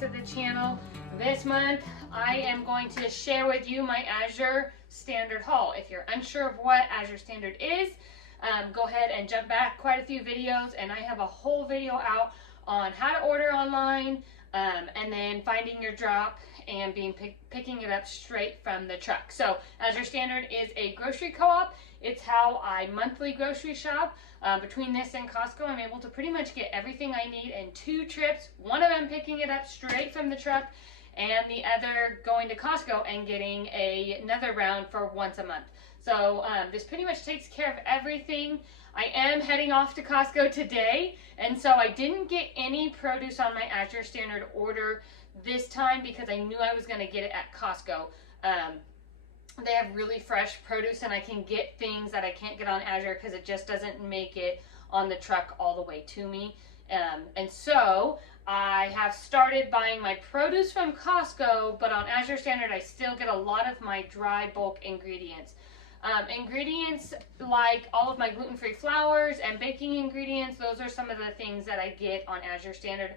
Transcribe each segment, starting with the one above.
to the channel. This month I am going to share with you my Azure Standard haul. If you're unsure of what Azure Standard is, go ahead and jump back quite a few videos, and I have a whole video out on how to order online, and then finding your drop and picking it up straight from the truck. So Azure Standard is a grocery co-op. It's how I monthly grocery shop. Between this and Costco, I'm able to pretty much get everything I need in 2 trips. One of them picking it up straight from the truck, and the other going to Costco and getting another round for once a month. So this pretty much takes care of everything. I am heading off to Costco today, and so I didn't get any produce on my Azure Standard order this time because I knew I was going to get it at Costco. They have really fresh produce, and I can get things that I can't get on Azure because it just doesn't make it on the truck all the way to me. And so I have started buying my produce from Costco, but on Azure Standard I still get a lot of my dry bulk ingredients. Ingredients like all of my gluten-free flours and baking ingredients, those are some of the things that I get on Azure Standard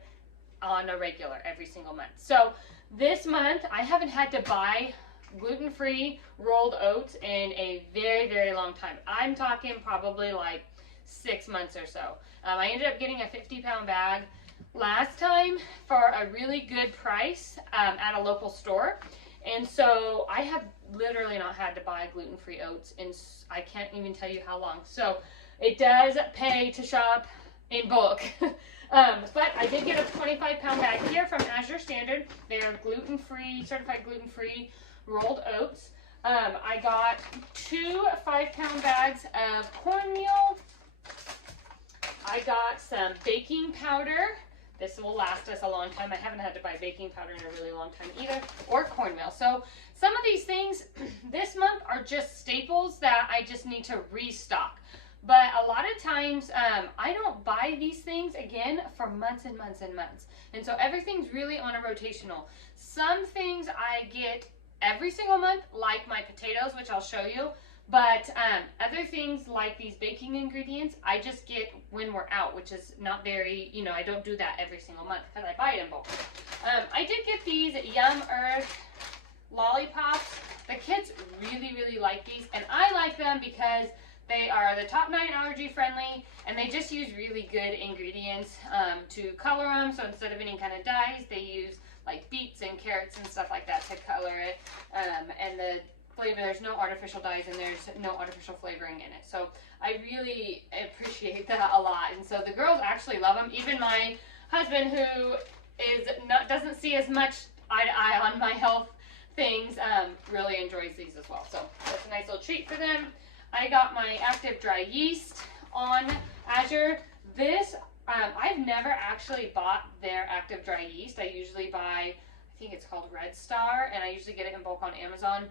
on a regular every single month. So this month I haven't had to buy gluten-free rolled oats in a very, very long time. I'm talking probably like 6 months or so. I ended up getting a 50-pound bag last time for a really good price at a local store. And so I have literally not had to buy gluten-free oats in I can't even tell you how long. So it does pay to shop in bulk. But I did get a 25-pound bag here from Azure Standard. They are gluten-free, certified gluten-free rolled oats. I got 2 5-pound bags of cornmeal. I got some baking powder. This will last us a long time. I haven't had to buy baking powder in a really long time either, or cornmeal. So some of these things this month are just staples that I just need to restock. But a lot of times I don't buy these things again for months and months and months. And so everything's really on a rotational. Some things I get every single month, like my potatoes, which I'll show you. But other things like these baking ingredients, I just get when we're out, which is not very, I don't do that every single month because I buy it in bulk. I did get these Yum Earth lollipops. The kids really, really like these, and I like them because they are the top 9 allergy friendly, and they just use really good ingredients to color them. So instead of any kind of dyes, they use like beets and carrots and stuff like that to color it. And the flavor, there's no artificial dyes and there's no artificial flavoring in it. So I really appreciate that a lot. And so the girls actually love them. Even my husband, who doesn't see as much eye to eye on my health things, really enjoys these as well. So that's a nice little treat for them. I got my active dry yeast on Azure. This I've never actually bought their active dry yeast. I usually buy, I think it's called Red Star, and I usually get it in bulk on Amazon.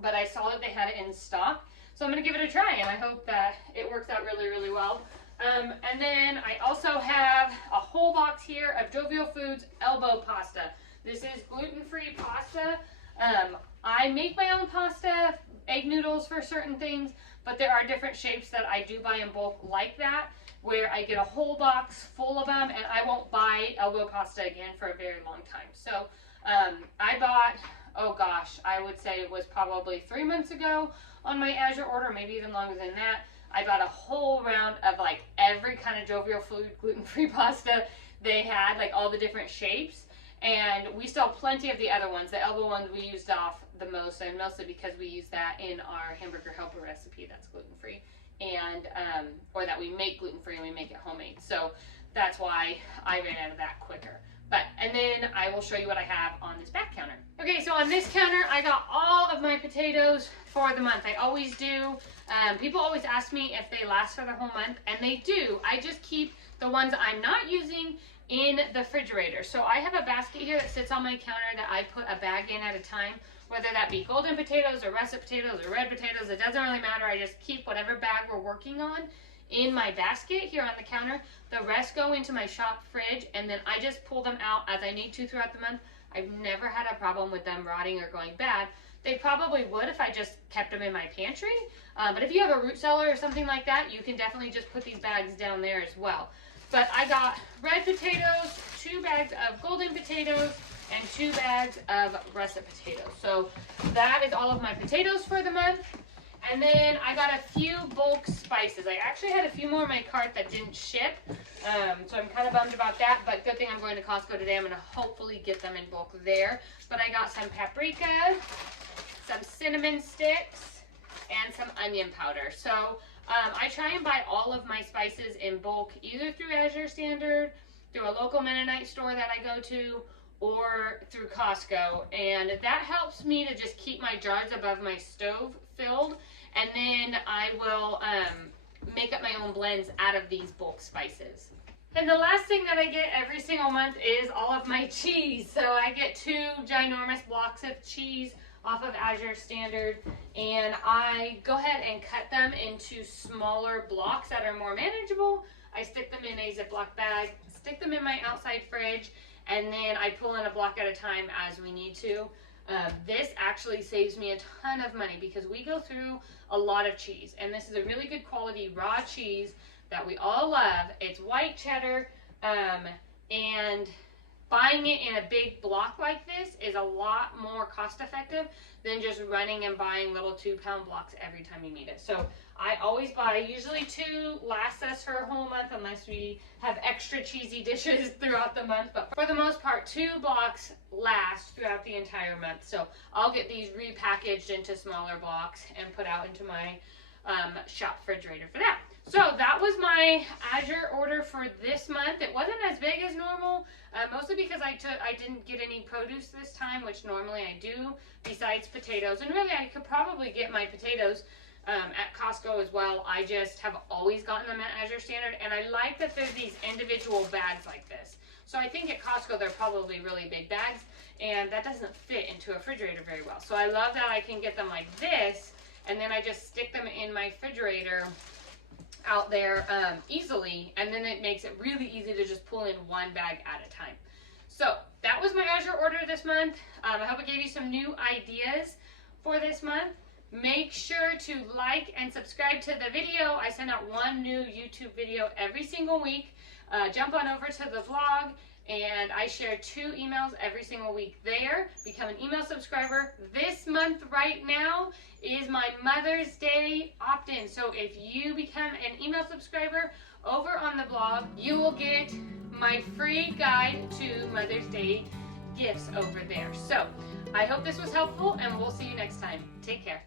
But I saw that they had it in stock, so I'm going to give it a try, and I hope that it works out really, really well. And then I also have a whole box here of Jovial Foods elbow pasta. This is gluten-free pasta. I make my own pasta, egg noodles for certain things, but there are different shapes that I do buy in bulk like that, where I get a whole box full of them, and I won't buy elbow pasta again for a very long time. So I bought, oh gosh, I would say it was probably 3 months ago on my Azure order, maybe even longer than that. I bought a whole round of like every kind of Jovial Food gluten-free pasta they had, like all the different shapes. And we still have plenty of the other ones. The elbow ones we used off the most, and mostly because we use that in our hamburger helper recipe that's gluten-free, and or that we make gluten-free and we make it homemade. So that's why I ran out of that quicker. And then I will show you what I have on this back counter. Okay, so on this counter, I got all of my potatoes for the month. I always do. People always ask me if they last for the whole month, and they do. I just keep the ones I'm not using in the refrigerator. So I have a basket here that sits on my counter that I put a bag in at a time, whether that be golden potatoes or russet potatoes or red potatoes. It doesn't really matter. I just keep whatever bag we're working on in my basket here on the counter. The rest go into my shop fridge, and then I just pull them out as I need to throughout the month. I've never had a problem with them rotting or going bad. They probably would if I just kept them in my pantry, but if you have a root cellar or something like that, you can definitely just put these bags down there as well. But I got red potatoes, 2 bags of golden potatoes, and 2 bags of russet potatoes. So that is all of my potatoes for the month. And then I got a few bulk spices. I actually had a few more in my cart that didn't ship. So I'm kind of bummed about that, but good thing I'm going to Costco today. I'm going to hopefully get them in bulk there. But I got some paprika, some cinnamon sticks, and some onion powder. So I try and buy all of my spices in bulk, either through Azure Standard, through a local Mennonite store that I go to, or through Costco. And that helps me to just keep my jars above my stove filled. And then I will make up my own blends out of these bulk spices. And the last thing that I get every single month is all of my cheese. So I get 2 ginormous blocks of cheese off of Azure Standard, and I go ahead and cut them into smaller blocks that are more manageable. I stick them in a Ziploc bag, stick them in my outside fridge, and then I pull in a block at a time as we need to. This actually saves me a ton of money because we go through a lot of cheese, and this is a really good quality raw cheese that we all love. It's white cheddar, and buying it in a big block like this is a lot more cost effective than just running and buying little 2-pound blocks every time you need it. So I always buy, usually 2 lasts us for a whole month unless we have extra cheesy dishes throughout the month. But for the most part, 2 blocks last throughout the entire month. So I'll get these repackaged into smaller blocks and put out into my shop refrigerator for that. So that was my Azure order for this month. It wasn't as big as normal, mostly because I didn't get any produce this time, which normally I do, besides potatoes. And really, I could probably get my potatoes at Costco as well. I just have always gotten them at Azure Standard, and I like that there's these individual bags like this. So I think at Costco they're probably really big bags, and that doesn't fit into a refrigerator very well. So I love that I can get them like this, and then I just stick them in my refrigerator out there easily, and then it makes it really easy to just pull in 1 bag at a time. So that was my Azure order this month. I hope it gave you some new ideas for this month. Make sure to like and subscribe to the video. I send out 1 new YouTube video every single week. Jump on over to the vlog, and I share 2 emails every single week there. Become an email subscriber. This month right now is my Mother's Day opt-in. So if you become an email subscriber over on the blog, you will get my free guide to Mother's Day gifts over there. So I hope this was helpful, and we'll see you next time. Take care.